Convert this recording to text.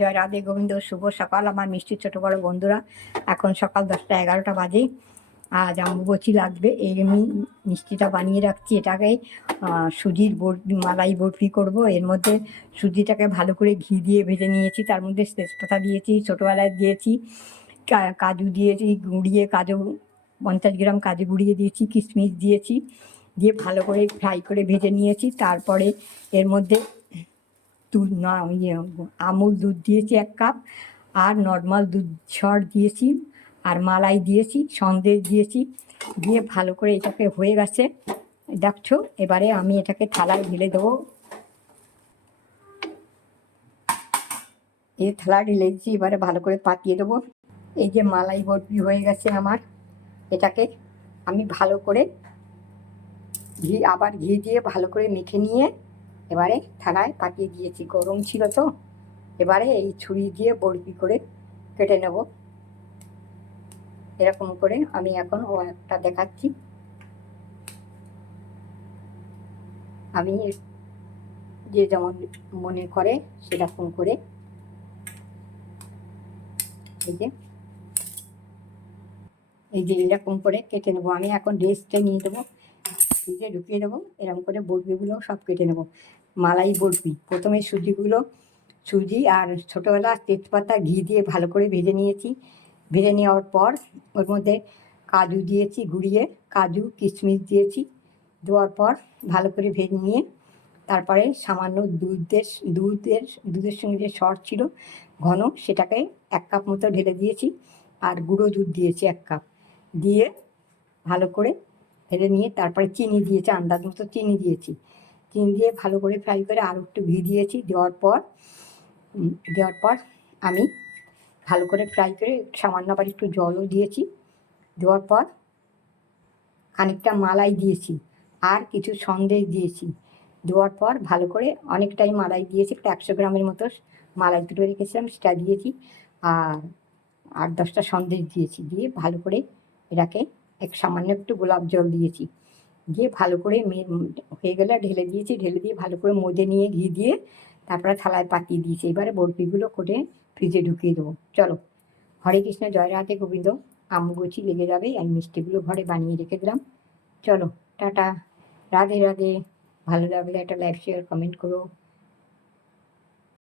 জয় রাধে গোবিন্দ। শুভ সকাল আমার মিষ্টির ছোটো বড়ো বন্ধুরা। এখন সকাল 10টা 11টা বাজে। আজ অম্বুবাচী লাগবে, এই আমি মিষ্টিটা বানিয়ে রাখছি। এটাকে সুজির মালাই বরফি করব। এর মধ্যে সুজিটাকে ভালো করে ঘি দিয়ে ভেজে নিয়েছি, তার মধ্যে তেজপাতা দিয়েছি, ছোটোবেলায় দিয়েছি কাজু দিয়েছি গুঁড়িয়ে, কাজু 50 গ্রাম কাজু গুঁড়িয়ে দিয়েছি, কিশমিশ দিয়েছি, দিয়ে ভালো করে ফ্রাই করে ভেজে নিয়েছি। তারপরে এর মধ্যে দুধ না আমুল দুধ দিয়েছি 1 কাপ, আর নর্মাল দুধ সর দিয়েছি, আর মালাই দিয়েছি, সন্দেশ দিয়েছি, দিয়ে ভালো করে এটাকে হয়ে গেছে দেখছো। এবারে আমি এটাকে থালায় ঢেলে দেবো। এই থালা ঢেলে দিচ্ছি, এবারে ভালো করে পাতিয়ে দেবো। এই যে মালাই বরফি হয়ে গেছে আমার, এটাকে আমি ভালো করে ঘি দিয়ে ভালো করে মেখে নিয়ে এবারে থালায় পাতিয়ে দিয়েছি। গরম ছিল তো, এবারে এই ছুরি দিয়ে বরফি করে কেটে নেব। এরকম করে আমি এখন একটা দেখাচ্ছি। আমি যে যেমন মনে করে সেরকম করে এই যে এরকম করে কেটে নেবো। আমি এখন রেস্টে নিয়ে দেবো, ফ্রিজে ঢুকিয়ে দেবো। এরকম করে বরফিগুলো সব কেটে নেবো। মালাই বরফি প্রথমে সুজি আর ছোটোবেলা তেজপাতা ঘি দিয়ে ভালো করে ভেজে নিয়েছি। ভেজে নেওয়ার পর ওর মধ্যে কাজু দিয়েছি গুঁড়িয়ে, কাজু কিশমিশ দিয়েছি। দেওয়ার পর ভালো করে ভেজে নিয়ে তারপরে সামান্য দুধের সঙ্গে যে সর ছিল ঘন, সেটাকে 1 কাপ মতো ঢেলে দিয়েছি, আর গুঁড়ো দুধ দিয়েছি 1 কাপ, দিয়ে ভালো করে ঢেলে নিয়ে তারপরে চিনি দিয়েছি, আন্দাজ মতো চিনি দিয়েছি। চিনি দিয়ে ভালো করে ফ্রাই করে আর একটু ঘি দিয়েছি। দেওয়ার পর আমি ভালো করে ফ্রাই করে সামান্য আবার একটু জলও দিয়েছি। দেওয়ার পর খানিকটা মালাই দিয়েছি, আর কিছু সন্দেশ দিয়েছি। দেওয়ার পর ভালো করে অনেকটাই মালাই দিয়েছি, একটা 100 গ্রামের মতো মালাই দুটো রেখেছিলাম, সেটা দিয়েছি, আর 8-10টা সন্দেশ দিয়েছি। দিয়ে ভালো করে এটাকে সামান্য একটু গোলাপ জল দিয়েছি, দিয়ে ভালো করে হয়ে গেলে ঢেলে দিয়েছি। ঢেলে দিয়ে ভালো করে মজে নিয়ে ঘি দিয়ে তারপরে থালায় পাতিয়ে দিয়েছি। এবারে বরফিগুলো করে ফ্রিজে ঢুকিয়ে দেবো। চলো, হরে কৃষ্ণ, জয় রাধে গোবিন্দ। অম্বুবাচী লেগে যাবে, আমি মিষ্টিগুলো ঘরে বানিয়ে রেখে দিলাম। চলো, টাটা, রাধে রাধে। ভালো লাগলে একটা লাইক শেয়ার কমেন্ট করো।